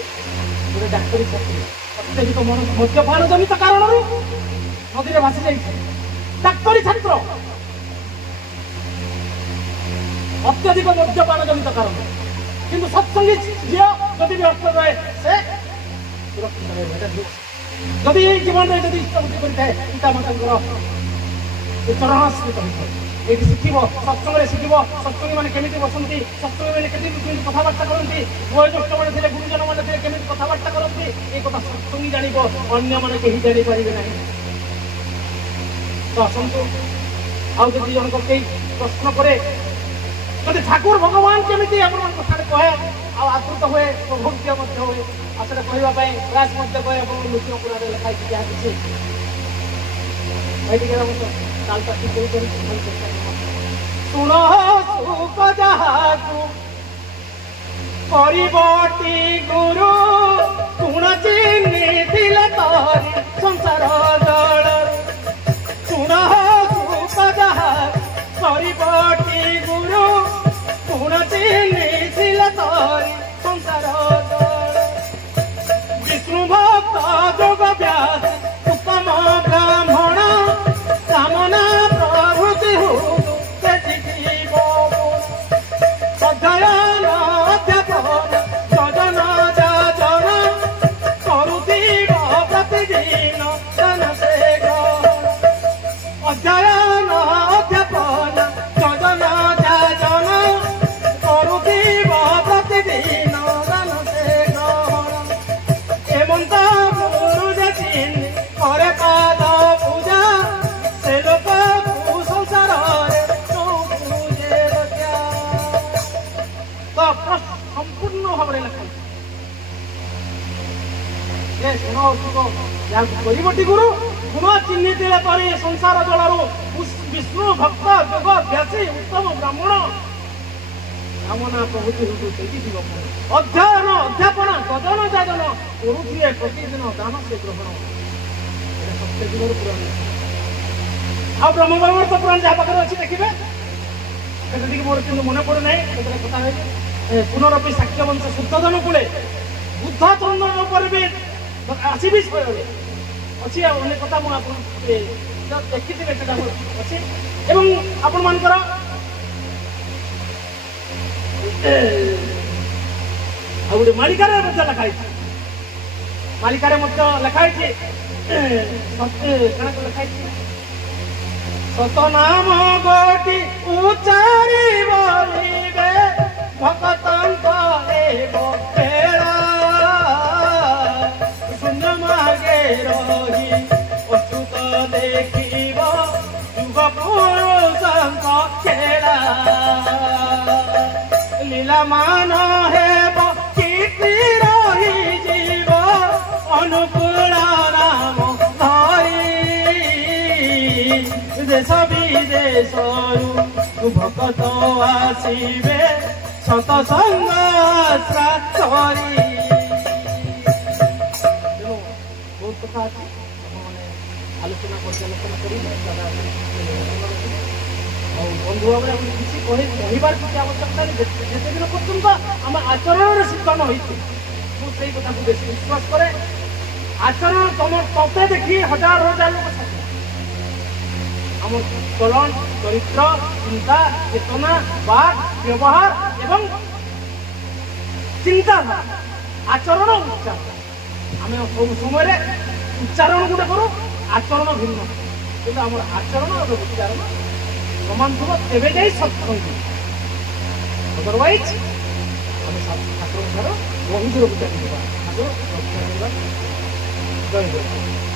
ଗୋଟେ ଡାକ୍ତରୀ ଛାତ୍ରୀ ଅତ୍ୟଧିକ ମଦ୍ୟପାନ ଜନିତ କାରଣରୁ ନଦୀରେ ଭାସି ଯାଇଛି ଡାକ୍ତରୀ ଛାତ୍ର ଅତ୍ୟଧିକ ମଦ୍ୟପାନ ଜନିତ କାରଣ କିନ୍ତୁ ସତ୍ସଙ୍ଗୀ ଝିଅ ଯଦି ବି ଅର୍ଥ ରହେ ସେ ସୁରକ୍ଷିତ ରହିବ ଯଦି ଏଇ ଜୀବନରେ ଯଦି ଇଷ୍ଟଭୂତି କରିଥାଏ ପିତା ମାତାଙ୍କର ଚରଣାଶ୍ରିତ ହୋଇଥାଏ ଏଠି ଶିଖିବ, ସତ୍ସଙ୍ଗରେ ଶିଖିବ ସତ୍ସଙ୍ଗୀ ମାନେ କେମିତି ବସନ୍ତି, ସତ୍ସଙ୍ଗୀ ମାନେ କେମିତି କଥାବାର୍ତ୍ତା କରନ୍ତି, ବୟୋଜ୍ୟେଷ୍ଠ ମାନେ ଥିଲେ, ଗୁରୁଜନ ମାନେ ଥିଲେ କେମିତି କଥାବାର୍ତ୍ତା କରନ୍ତି, এই କଥା ସତ୍ସଙ୍ଗୀ ଜାଣିବ, ଅନ୍ୟମାନେ କେହି ଜାଣିପାରିବେ ନାହିଁ। ତ ଆସନ୍ତୁ, ଆଉ ଯଦି ଜଣକ କେହି ପ୍ରଶ୍ନ କରେ ଯଦି ଠାକୁର ଭଗବାନ କେମିତି ଆପଣଙ୍କ କଥାରେ କହେ ଆଉ ଆଦୃତ ହୁଏ, ପ୍ରଭୃତ୍ୟ ମଧ୍ୟ ହୁଏ, ଆଉ ସେଟା କହିବା ପାଇଁ ପ୍ରୟାସ ମଧ୍ୟ କରେ। ଆପଣଙ୍କ ନୃସିଂହ ପୁରାଣରେ ଲେଖା ହେଇଛି ଯାହା କିଛି ଭାଇ ଟିକେ ତାଲଟା ଠିକ କରୁଛନ୍ତି। ଶୁଣ ସୁଖ ଯାହାକୁ କରିବଟି ଗୁରୁ, ଶୁଣ ଚିହ୍ନିଥିଲେ ତରି ସଂସାର ଜଳ। ଶୁଣ ସୁଖ ଯାହା କରିବଟି ଗୁରୁ, ଶୁଣ ଚିହ୍ନିଥିଲେ ତରି ସଂସାର ଜଳ। ବିଷ୍ଣୁ ଭକ୍ତ ଯୋଗ ବ୍ୟାସ ଉତ୍ତମ ବ୍ରାହ୍ମଣ, କାମନା ପ୍ରଭୃତି ହୁତୁ ସେ ଜୀବ। ଅଧ୍ୟୟନ ଅଧ୍ୟାପନ ଯଜନ ଯାଜନ, କରୁଥିବ ପ୍ରତିଦିନ ଦାନ ସେ ଗ୍ରହଣ। ଅଧ୍ୟୟନ ଅଧ୍ୟାପନ ଯଜନ ଯାଜନ, କରୁଥିବ ପ୍ରତିଦିନ ଦାନ ସେ ଗ୍ରହଣ। ଏମନ୍ତ ଗୁରୁ ଯେ ଚିହ୍ନି କରେ ପାଦ ପୂଜା, ସେ ଲୋକକୁ ସଂସାରରେ ପୂଜେ ରକ୍ଷା। ତ ସମ୍ପୂର୍ଣ୍ଣ ଭାବରେ ଲେଖା ଶୁଣ ସୁଖ ଯାହାକୁ କରିବଟି ଗୁରୁ, ଗୁଣ ଚିହ୍ନିଥିଲେ ତରି ସଂସାର ଜଳରୁ। ବିଷ୍ଣୁ ଭକ୍ତ ଯୋଗ ବ୍ୟାସୀ ଉତ୍ତମ ବ୍ରାହ୍ମଣ, କାମନା ପ୍ରଭୃତି ହୁତୁ ସେଇଠି ଯିବ। ଅଧ୍ୟୟନ ଅଧ୍ୟାପନ ଯଜନ ଯାଜନ, କରୁଥିବେ ପ୍ରତିଦିନ ଦାନ ସେ ଗ୍ରହଣ। ଏଇଟା ସତ୍ୟ ଜୀବନ ପୁରାଣ। ଆଉ ବ୍ରହ୍ମବୈବର୍ତ ପୁରାଣ ଯାହା ପାଖରେ ଅଛି ଦେଖିବେ, ସେଟା ଟିକେ ମୋର କିନ୍ତୁ ମନେ ପଡୁନାହିଁ, ସେଥିରେ କଥା ହେଇଛି। ପୁନରପି ଶାକ୍ୟ ବଂଶ ଶୁଦ୍ଧୋଧନ କୂଳେ ବୁଦ୍ଧ ଚନ୍ଦନ ଉପରେ ବି ଆସିବି ଶୈଳରେ ଅଛି। ଆଉ ଅନେକ କଥା ମୁଁ ଆପଣ ଦେଖିଥିବେ, ସେଟା ଅଛି। ଏବଂ ଆପଣମାନଙ୍କର ଆଉ ଗୋଟେ ମାଳିକାରେ ମଧ୍ୟ ଲେଖା ହେଇଛି, ମାଳିକାରେ ମଧ୍ୟ ଲେଖା ହେଇଛି, କାଣା ଲେଖା ହେଇଛି, ସତ ନାମ ଗୋଟି ଉଚ୍ଚାରି ବୋଲିବେ, ଭକ୍ତଙ୍କ ଦେବ ବେଳା। ଶୂନ୍ୟ ମାର୍ଗେ ରହି ଅଚ୍ୟୁତ ଦେଖିବ, ଯୁଗ ପୁରୁଷଙ୍କ ଖେଳା। লীলা মান হেব কীর্তি রহিଯିବ, অনুকূଳ নাম ଧରି। ଦେଶ ବିଦେଶରୁ ଭକ୍ତ ଆସିବେ, ସତସଙ୍ଗ କରି। ତେଣୁ ବହୁତ କଥା ଅଛି, ଆପଣମାନେ ଆଲୋଚନା ପର୍ଯ୍ୟାଲୋଚନା କରିବେ। ଆଉ ବନ୍ଧୁ ଭାବରେ ଆମେ କିଛି କହିବାର କିଛି ଆବଶ୍ୟକତା ନାହିଁ। ଯେତେଦିନ ପର୍ଯ୍ୟନ୍ତ ଆମ ଆଚରଣରେ ସିଦ୍ଧ ନ ହେଇଛି, ମୁଁ ସେଇ କଥାକୁ ବେଶୀ ବିଶ୍ୱାସ କରେ। ଆଚରଣ ତତେ ଦେଖି ହଜାର ହଜାର ଲୋକ ସାଥି। ଆମ ଚଳନ ଚରିତ୍ର ଚିନ୍ତା ଚେତନା ବାକ୍ ବ୍ୟବହାର ଏବଂ ଚିନ୍ତାଧାରା, ଆଚରଣ ଉଚ୍ଚାରଣ, ଆମେ ସବୁ ସମୟରେ ଉଚ୍ଚାରଣ ଗୋଟେ କରୁ, ଆଚରଣ ଭିନ୍ନ। କିନ୍ତୁ ଆମର ଆଚରଣ ଏବଂ ଉଚ୍ଚାରଣ ସମାନ ଥିବ, ତେବେ ଯାଇ ସତ୍ସଙ୍ଗ। ଅଦରୱାଇଜ ଆମେ ଠାକୁରଙ୍କ ଠାରୁ ବହୁତ ଦୂରକୁ ଚାଲିଯିବା। ଠାକୁର ରକ୍ଷା କରିବା। ଜୟ ଜୟ।